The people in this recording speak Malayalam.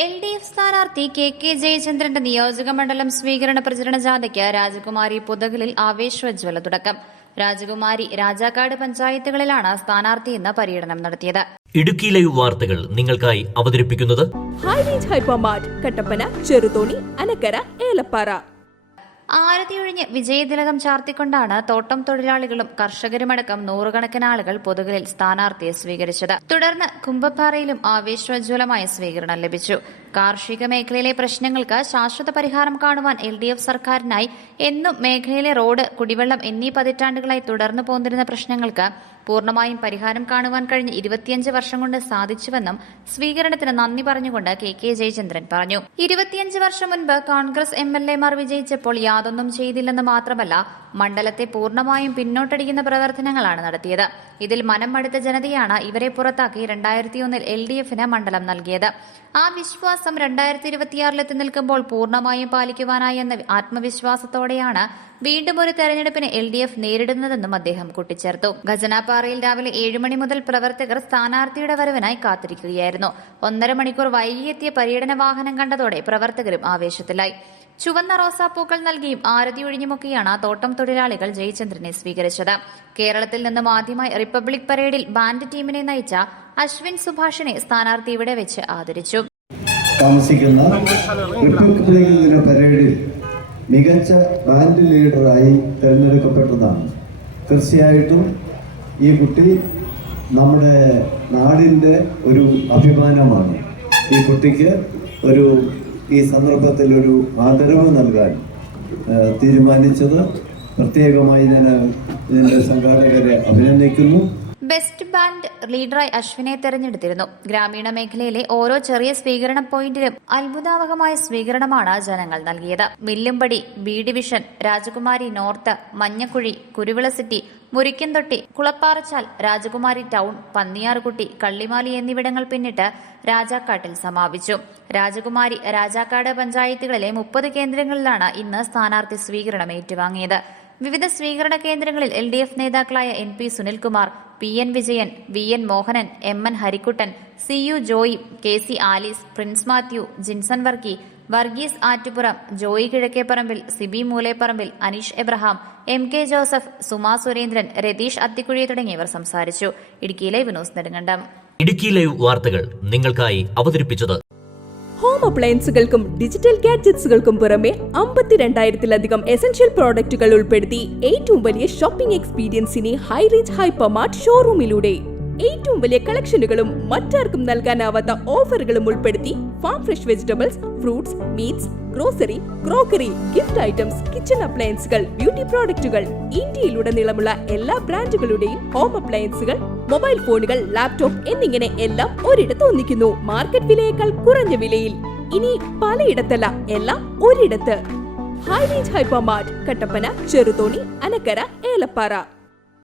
LDF സ്ഥാനാർത്ഥി കെ ജയചന്ദ്രന്റെ നിയോജക മണ്ഡലം സ്വീകരണ പ്രചരണ ജാഥയ്ക്ക് രാജകുമാരി പുതകലിൽ ആവേശോജ്വല തുടക്കം. രാജകുമാരി, രാജാക്കാട് പഞ്ചായത്തുകളിലാണ് സ്ഥാനാർത്ഥി ഇന്ന് പര്യടനം നടത്തിയത്. ഇടുക്കി ലൈവ് വാർത്തകൾ നിങ്ങൾക്കായി അവതരിപ്പിക്കുന്നത് ഹൈറേഞ്ച് ഹൈപ്പർമാർട്ട്, കട്ടപ്പന, ചെറുതോണി, അനക്കര, ഏലപ്പാറ. ആരതിയൊഴിഞ്ഞ് വിജയതിലകം ചാർത്തിക്കൊണ്ടാണ് തോട്ടം തൊഴിലാളികളും കർഷകരുമടക്കം നൂറുകണക്കിന് ആളുകൾ പൊതുകളിൽ സ്ഥാനാർത്ഥിയെ സ്വീകരിച്ചത്. തുടർന്ന് കുമ്പപ്പാറയിലും ആവേശോജ്വലമായ സ്വീകരണം ലഭിച്ചു. കാർഷിക മേഖലയിലെ പ്രശ്നങ്ങൾക്ക് ശാശ്വത പരിഹാരം കാണുവാൻ LDF സർക്കാരിനായി എന്നും മേഖലയിലെ റോഡ്, കുടിവെള്ളം എന്നീ പതിറ്റാണ്ടുകളായി തുടർന്നു പോന്നിരുന്ന പ്രശ്നങ്ങൾക്ക് പൂർണ്ണമായും പരിഹാരം കാണുവാൻ കഴിഞ്ഞ് 25 വർഷം കൊണ്ട് സാധിച്ചുവെന്നും സ്വീകരണത്തിന് നന്ദി പറഞ്ഞുകൊണ്ട് കെ ജയചന്ദ്രൻ പറഞ്ഞു. 25 വർഷം മുൻപ് കോൺഗ്രസ് MLA മാർ വിജയിച്ചപ്പോൾ യാതൊന്നും ചെയ്തില്ലെന്ന് മാത്രമല്ല, മണ്ഡലത്തെ പൂർണ്ണമായും പിന്നോട്ടടിക്കുന്ന പ്രവർത്തനങ്ങളാണ് നടത്തിയത്. ഇതിൽ മനം മടുത്ത ജനതയാണ് ഇവരെ പുറത്താക്കി 2001 LDFന് മണ്ഡലം നൽകിയത്. ആ വിശ്വാസം 2026 നിൽക്കുമ്പോൾ പൂർണ്ണമായും പാലിക്കുവാനായി എന്ന ആത്മവിശ്വാസത്തോടെയാണ് വീണ്ടും ഒരു തെരഞ്ഞെടുപ്പിന് LDF നേരിടുന്നതെന്നും അദ്ദേഹം കൂട്ടിച്ചേർത്തു. ഖജനാപ്പാറയിൽ രാവിലെ 7 മണി മുതൽ പ്രവർത്തകർ സ്ഥാനാർത്ഥിയുടെ വരവിനായി കാത്തിരിക്കുകയായിരുന്നു. 1.5 മണിക്കൂർ വൈകിയെത്തിയ പര്യടന വാഹനം കണ്ടതോടെ പ്രവർത്തകരും ആവേശത്തിലായി. ചുവന്ന റോസാപ്പൂക്കൾ നൽകിയും ആരതിയൊഴിഞ്ഞുമൊക്കെയാണ് തോട്ടം തൊഴിലാളികൾ ജയചന്ദ്രനെ സ്വീകരിച്ചത്. കേരളത്തിൽ നിന്നും ആദ്യമായി റിപ്പബ്ലിക് പരേഡിൽ ബാൻഡ് ടീമിനെ നയിച്ച അശ്വിൻ സുഭാഷിനെ സ്ഥാനാർത്ഥി ഇവിടെ വെച്ച് ആദരിച്ചു. താമസിക്കുന്ന റിപ്പബ്ലിക് ദിന പരേഡിൽ മികച്ച ബാൻഡ് ലീഡറായി തിരഞ്ഞെടുക്കപ്പെട്ടതാണ്. തീർച്ചയായിട്ടും ഈ കുട്ടി നമ്മുടെ നാടിൻ്റെ ഒരു അഭിമാനമാണ്. ഈ കുട്ടിക്ക് ഈ സന്ദർഭത്തിൽ ഒരു ആദരവ് നൽകാൻ തീരുമാനിച്ചത് പ്രത്യേകമായി ഞാൻ ഇതിൻ്റെ സംഘാടകരെ അഭിനന്ദിക്കുന്നു. ബെസ്റ്റ് ബാൻഡ് ലീഡറായി അശ്വിനെ തെരഞ്ഞെടുത്തിരുന്നു. ഗ്രാമീണ മേഖലയിലെ ഓരോ ചെറിയ സ്വീകരണ പോയിന്റിലും അത്ഭുതാവഹമായ സ്വീകരണമാണ് ജനങ്ങൾ നൽകിയത്. മില്ലുംപടി, ബി ഡിവിഷൻ, രാജകുമാരി നോർത്ത്, മഞ്ഞക്കുഴി, കുരുവിള സിറ്റി, മുരിക്കൻതൊട്ടി, കുളപ്പാറച്ചാൽ, രാജകുമാരി ടൗൺ, പന്നിയാർകുട്ടി, കള്ളിമാലി എന്നിവിടങ്ങൾ പിന്നിട്ട് രാജാക്കാട്ടിൽ സമാപിച്ചു. രാജകുമാരി, രാജാക്കാട് പഞ്ചായത്തുകളിലെ 30 കേന്ദ്രങ്ങളിലാണ് ഇന്ന് സ്ഥാനാർത്ഥി സ്വീകരണം ഏറ്റുവാങ്ങിയത്. വിവിധ സ്വീകരണ കേന്ദ്രങ്ങളിൽ LDF നേതാക്കളായ NP Sunilkumar, PN Vijayan, VN Mohanan, MN Harikuttan, CU Joy, KC Alice, Prince Mathew, Jinson Varkey, Varghese Attupuram, Joy Kizhakkeparambil, Siby Moolepparambil, Aneesh Abraham, MK Joseph, Suma Surendran, Ratheesh Athikkuzhi തുടങ്ങിയവർ സംസാരിച്ചു. Idukki live news Nedumkandam. Idukki live വാർത്തകൾ നിങ്ങൾക്കായി അവതരിപ്പിച്ചത് ഹോം അപ്ലയൻസുകൾക്കും ഡിജിറ്റൽ ഗാഡ്ജറ്റ്സുകൾക്കും പുറമെ 52,000-ലധികം എസൻഷ്യൽ പ്രോഡക്റ്റുകൾ ഉൾപ്പെടുത്തി ഏറ്റവും വലിയ ഷോപ്പിംഗ് എക്സ്പീരിയൻസിനെ ഹൈറേഞ്ച് ഹൈപ്പർമാർട്ട് ഷോറൂമിലൂടെ ഏറ്റവും വലിയ കളക്ഷനുകളും മറ്റാർക്കും നൽകാനാവാത്ത ഓഫറുകളും ഉൾപ്പെടുത്തി farm fresh vegetables, fruits, meats, grocery, crockery, gift items, kitchen അപ്ലയൻസുകൾ, ബ്യൂട്ടി പ്രോഡക്റ്റുകൾ, ഇന്ത്യയിലുടനീളമുള്ള എല്ലാ ബ്രാൻഡുകളുടെയും ഹോം അപ്ലയൻസുകൾ, മൊബൈൽ ഫോണുകൾ, ലാപ്ടോപ്പ് എന്നിങ്ങനെ എല്ലാം ഒരിടത്ത് ഒന്നിക്കുന്നു. മാർക്കറ്റ് വിലയേക്കാൾ കുറഞ്ഞ വിലയിൽ. ഇനി പലയിടത്തല്ല, എല്ലാം ഒരിടത്ത്. High range hypermart, Kattappana, Cheruthoni, Anakkara, Elappara.